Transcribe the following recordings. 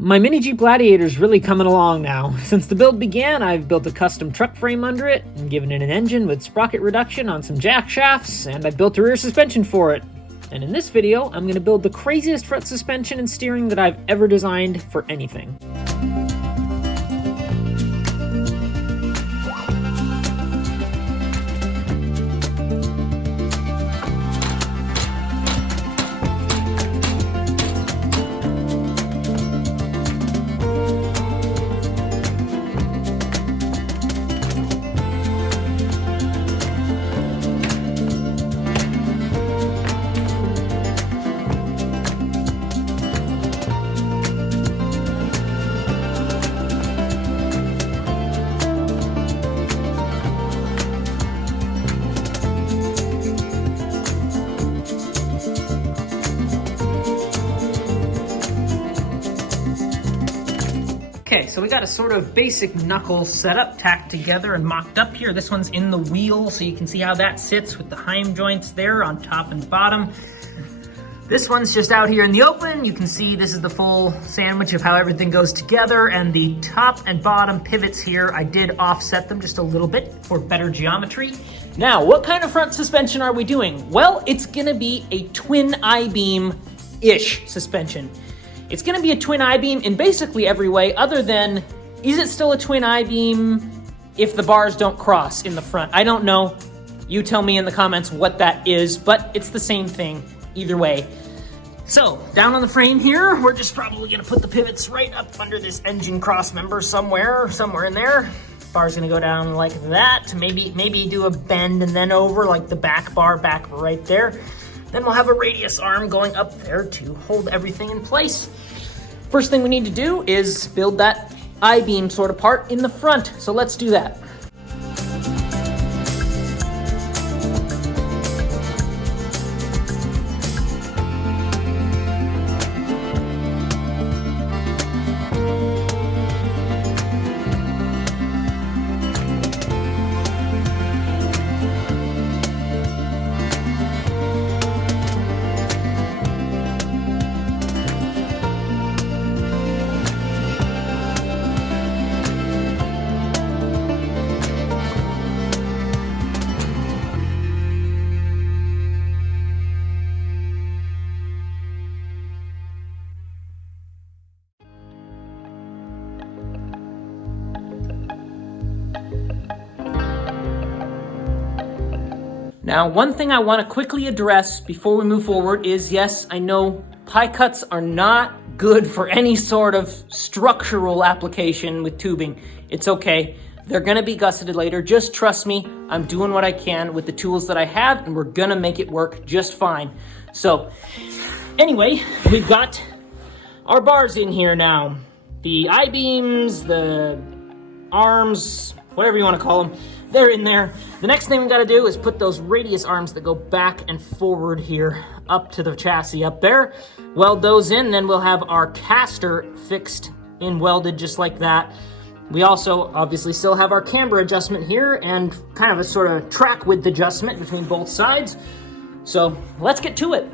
My Mini Jeep Gladiator is really coming along now. Since the build began, I've built a custom truck frame under it, and given it an engine with sprocket reduction on some jack shafts, and I built a rear suspension for it. And in this video, I'm going to build the craziest front suspension and steering that I've ever designed for anything. Okay, so we got a sort of basic knuckle setup tacked together and mocked up here. This one's in the wheel, so you can see how that sits with the heim joints there on top and bottom. This one's just out here in the open. You can see this is the full sandwich of how everything goes together, and the top and bottom pivots here, I did offset them just a little bit for better geometry. Now, what kind of front suspension are we doing? Well, it's gonna be a twin I-beam-ish suspension. It's gonna be a twin I-beam in basically every way other than, is it still a twin I-beam if the bars don't cross in the front? I don't know. You tell me in the comments what that is, but it's the same thing either way. So, down on the frame here, we're just probably gonna put the pivots right up under this engine cross member somewhere in there. Bar's gonna go down like that, maybe do a bend and then over like the back bar back right there. Then we'll have a radius arm going up there to hold everything in place. First thing we need to do is build that I-beam sort of part in the front. So let's do that. Now, one thing I want to quickly address before we move forward is, yes, I know pie cuts are not good for any sort of structural application with tubing. It's okay. They're going to be gusseted later. Just trust me. I'm doing what I can with the tools that I have, and we're going to make it work just fine. So, anyway, we've got our bars in here now. The I-beams, the arms, whatever you want to call them. They're in there. The next thing we gotta do is put those radius arms that go back and forward here up to the chassis up there. Weld those in, then we'll have our caster fixed in welded just like that. We also obviously still have our camber adjustment here and kind of a sort of track width adjustment between both sides. So let's get to it.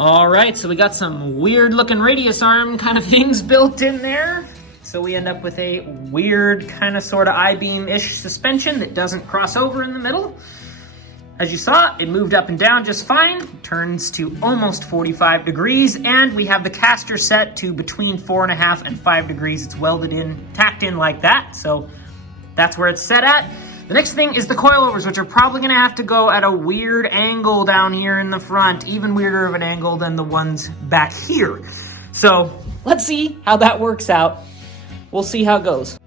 All right, so we got some weird looking radius arm kind of things built in there. So we end up with a weird kind of sort of I-beam-ish suspension that doesn't cross over in the middle. As you saw, it moved up and down just fine, turns to almost 45 degrees, and we have the caster set to between 4.5 and 5 degrees. It's welded in, tacked in like that, so that's where it's set at. The next thing is the coilovers, which are probably gonna have to go at a weird angle down here in the front, even weirder of an angle than the ones back here. So let's see how that works out. We'll see how it goes.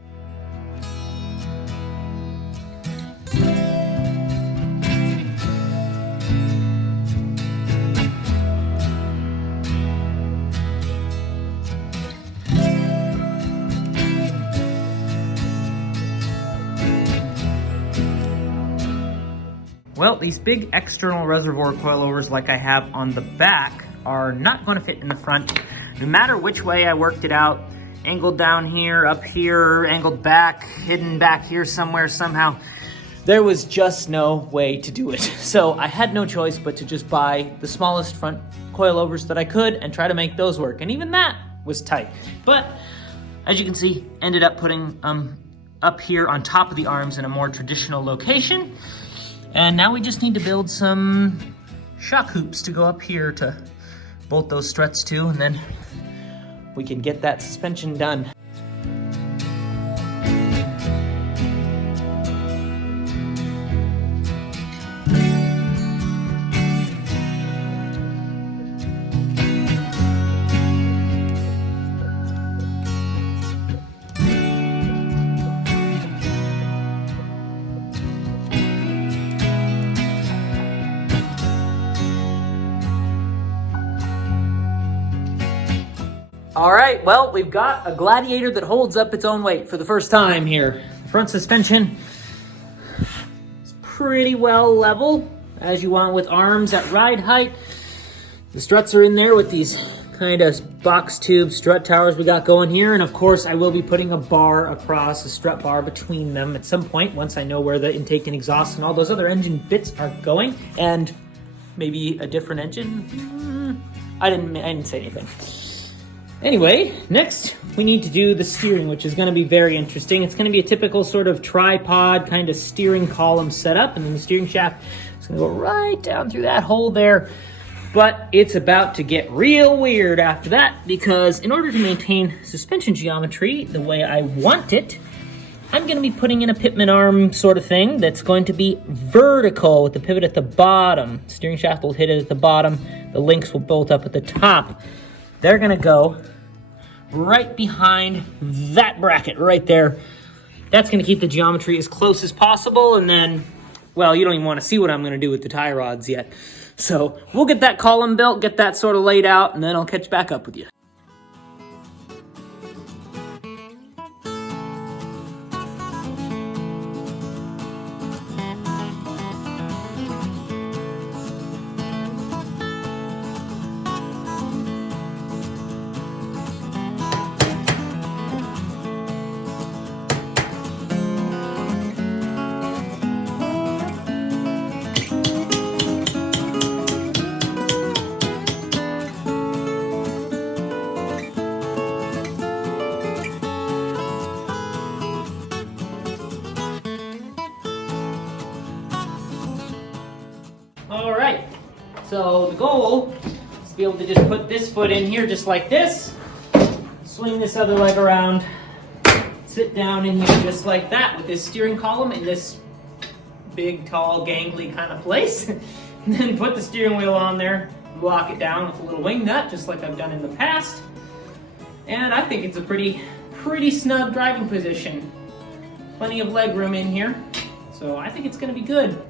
Well, these big external reservoir coilovers like I have on the back are not going to fit in the front. No matter which way I worked it out, angled down here, up here, angled back, hidden back here somewhere somehow, there was just no way to do it. So I had no choice but to just buy the smallest front coilovers that I could and try to make those work. And even that was tight. But as you can see, ended up putting up here on top of the arms in a more traditional location. And now we just need to build some shock hoops to go up here to bolt those struts to, and then we can get that suspension done. All right, well, we've got a Gladiator that holds up its own weight for the first time here. The front suspension is pretty well level, as you want with arms at ride height. The struts are in there with these kind of box tube strut towers we got going here. And of course, I will be putting a bar across, a strut bar between them at some point, once I know where the intake and exhaust and all those other engine bits are going. And maybe a different engine. I didn't say anything. Anyway, next we need to do the steering, which is going to be very interesting. It's going to be a typical sort of tripod kind of steering column setup, and then the steering shaft is going to go right down through that hole there. But it's about to get real weird after that, because in order to maintain suspension geometry the way I want it, I'm going to be putting in a pitman arm sort of thing that's going to be vertical with the pivot at the bottom. The steering shaft will hit it at the bottom. The links will bolt up at the top. They're going to go right behind that bracket right there. That's going to keep the geometry as close as possible. And then, well, you don't even want to see what I'm going to do with the tie rods yet. So we'll get that column built, get that sort of laid out, and then I'll catch back up with you. All right, so the goal is to be able to just put this foot in here just like this, swing this other leg around, sit down in here just like that with this steering column in this big, tall, gangly kind of place, and then put the steering wheel on there, lock it down with a little wing nut just like I've done in the past. And I think it's a pretty snug driving position. Plenty of leg room in here, so I think it's gonna be good.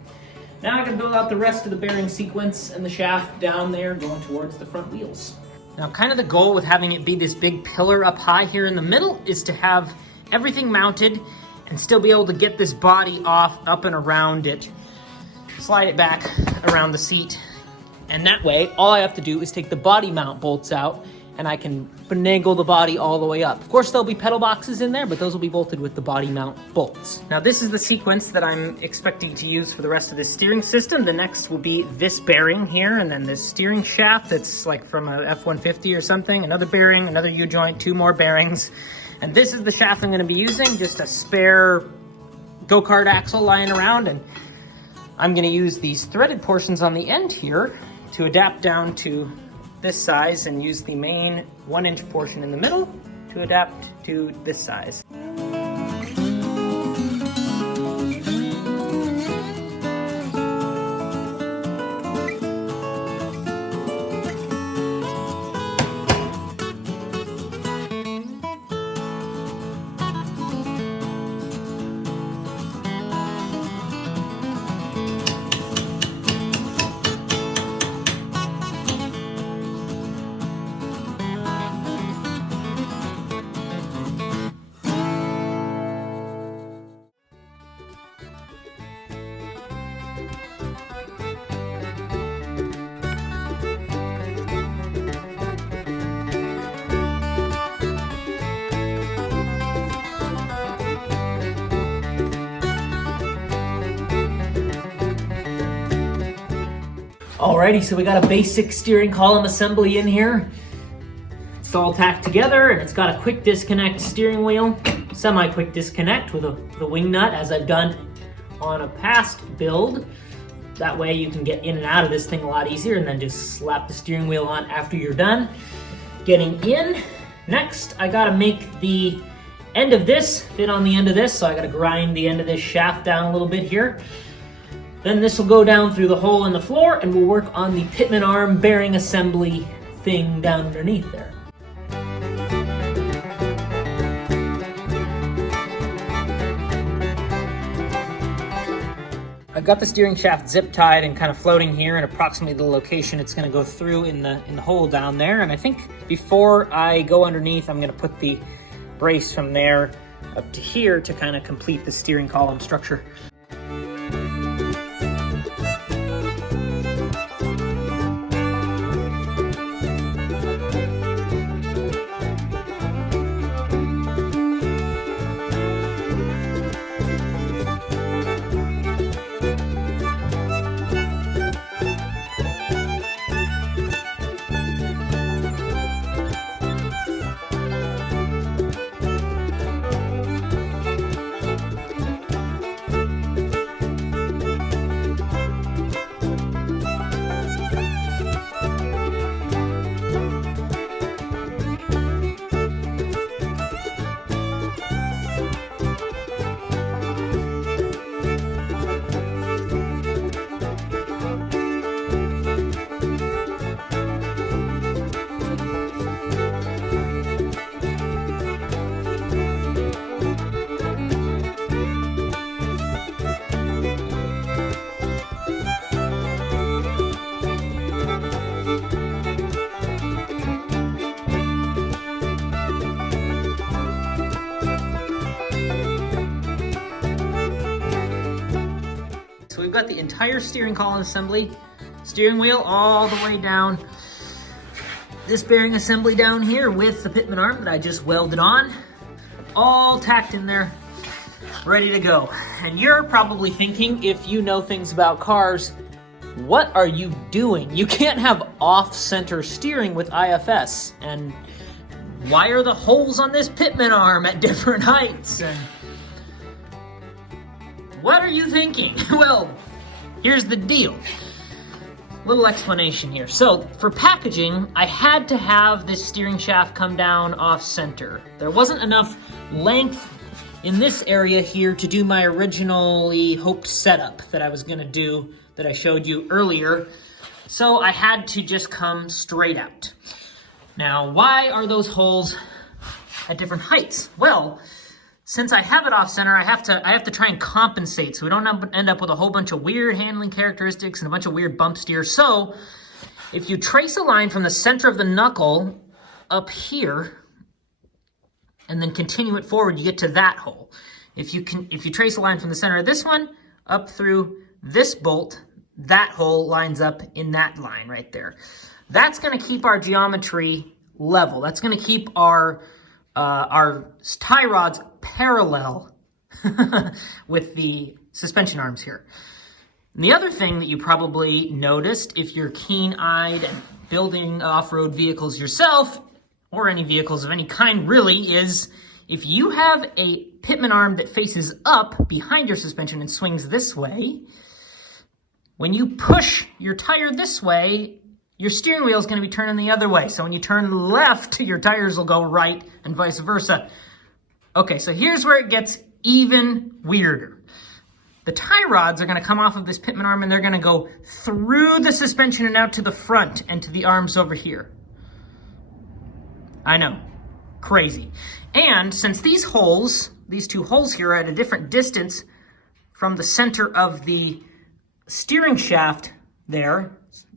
Now I can build out the rest of the bearing sequence and the shaft down there going towards the front wheels. Now kind of the goal with having it be this big pillar up high here in the middle is to have everything mounted and still be able to get this body off, up and around it. Slide it back around the seat. And that way, all I have to do is take the body mount bolts out and I can finagle the body all the way up. Of course, there'll be pedal boxes in there, but those will be bolted with the body mount bolts. Now, this is the sequence that I'm expecting to use for the rest of this steering system. The next will be this bearing here, and then this steering shaft that's like from a F-150 or something, another bearing, another U-joint, 2 more bearings. And this is the shaft I'm gonna be using, just a spare go-kart axle lying around, and I'm gonna use these threaded portions on the end here to adapt down to this size and use the main 1-inch portion in the middle to adapt to this size. Alrighty, so we got a basic steering column assembly in here. It's all tacked together, and it's got a quick disconnect steering wheel, semi-quick disconnect with the wing nut, as I've done on a past build. That way you can get in and out of this thing a lot easier, and then just slap the steering wheel on after you're done getting in. Next, I gotta make the end of this fit on the end of this, so I gotta grind the end of this shaft down a little bit here. Then this will go down through the hole in the floor, and we'll work on the pitman arm bearing assembly thing down underneath there. I've got the steering shaft zip tied and kind of floating here in approximately the location it's going to go through in the hole down there. And I think before I go underneath, I'm going to put the brace from there up to here to kind of complete the steering column structure. So we've got the entire steering column assembly, steering wheel all the way down, this bearing assembly down here with the pitman arm that I just welded on, all tacked in there, ready to go. And you're probably thinking, if you know things about cars, what are you doing? You can't have off-center steering with IFS. And why are the holes on this pitman arm at different heights? And what are you thinking? Well, here's the deal. Little explanation here. So for packaging, I had to have this steering shaft come down off center. There wasn't enough length in this area here to do my originally hoped setup that I was gonna do that I showed you earlier. So I had to just come straight out. Now, why are those holes at different heights? Well, since I have it off center, I have to try and compensate so we don't end up with a whole bunch of weird handling characteristics and a bunch of weird bump steer. So if you trace a line from the center of the knuckle up here and then continue it forward, you get to that hole. If you trace a line from the center of this one up through this bolt, that hole lines up in that line right there. That's going to keep our geometry level. That's going to keep our tie rods parallel with the suspension arms here. And the other thing that you probably noticed if you're keen-eyed and building off-road vehicles yourself, or any vehicles of any kind really, is if you have a pitman arm that faces up behind your suspension and swings this way, when you push your tire this way, your steering wheel is going to be turning the other way. So when you turn left, your tires will go right and vice versa. Okay, so here's where it gets even weirder. The tie rods are going to come off of this pitman arm and they're going to go through the suspension and out to the front and to the arms over here. I know, crazy. And since these two holes here are at a different distance from the center of the steering shaft there,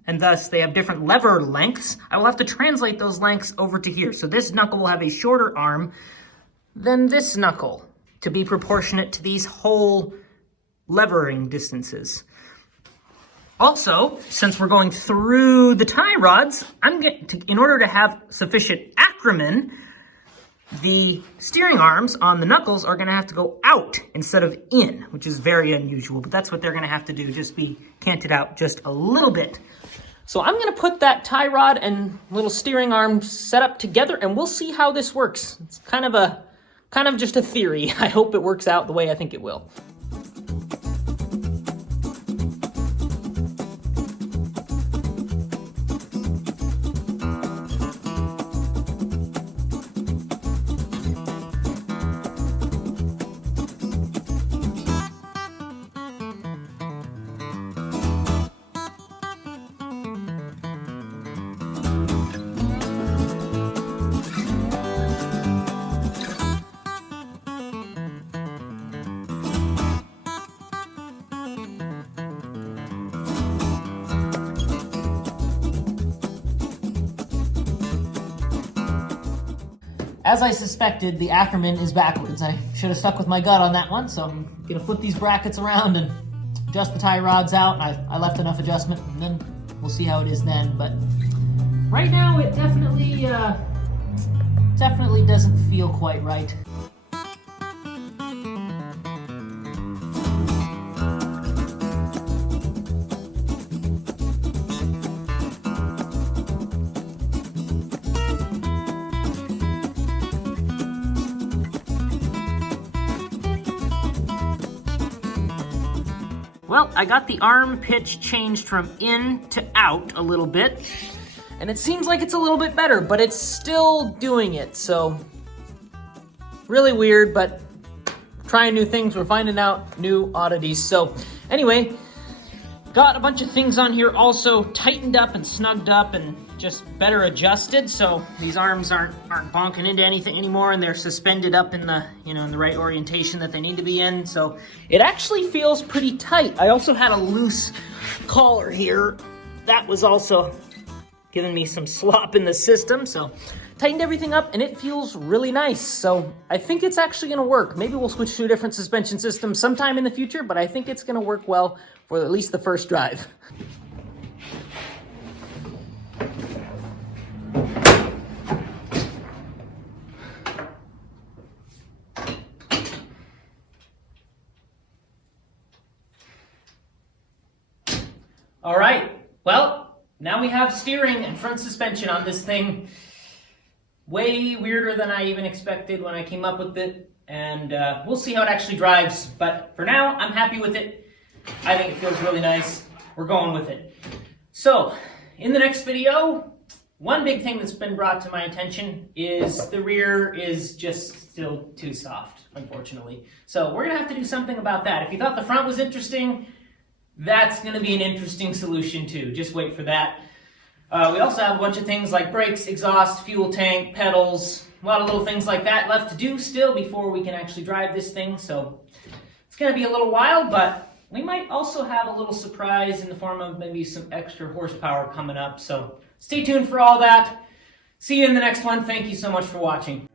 and thus they have different lever lengths, I will have to translate those lengths over to here. So this knuckle will have a shorter arm than this knuckle to be proportionate to these whole levering distances. Also, since we're going through the tie rods, in order to have sufficient acronym, the steering arms on the knuckles are going to have to go out instead of in, which is very unusual, but that's what they're going to have to do, just be canted out just a little bit. So I'm going to put that tie rod and little steering arm set up together, and we'll see how this works. It's kind of just a theory. I hope it works out the way I think it will. As I suspected, the Ackerman is backwards. I should have stuck with my gut on that one, so I'm gonna flip these brackets around and adjust the tie rods out. I left enough adjustment, and then we'll see how it is then. But right now, it definitely doesn't feel quite right. Well, I got the arm pitch changed from in to out a little bit, and it seems like it's a little bit better, but it's still doing it, so really weird, but trying new things, we're finding out new oddities. So anyway, got a bunch of things on here also tightened up and snugged up and just better adjusted, so these arms aren't bonking into anything anymore, and they're suspended up in the, in the right orientation that they need to be in. So it actually feels pretty tight. I also had a loose collar here. That was also giving me some slop in the system, so tightened everything up and it feels really nice. So I think it's actually gonna work. Maybe we'll switch to a different suspension system sometime in the future, but I think it's gonna work well for at least the first drive. All right, well, now we have steering and front suspension on this thing. Way weirder than I even expected when I came up with it, and we'll see how it actually drives, but for now, I'm happy with it. I think it feels really nice. We're going with it. So, in the next video, one big thing that's been brought to my attention is the rear is just still too soft, unfortunately. So we're gonna have to do something about that. If you thought the front was interesting, that's gonna be an interesting solution too. Just wait for that. We also have a bunch of things like brakes, exhaust, fuel tank, pedals, a lot of little things like that left to do still before we can actually drive this thing. So it's gonna be a little while, but we might also have a little surprise in the form of maybe some extra horsepower coming up. So stay tuned for all that. See you in the next one. Thank you so much for watching.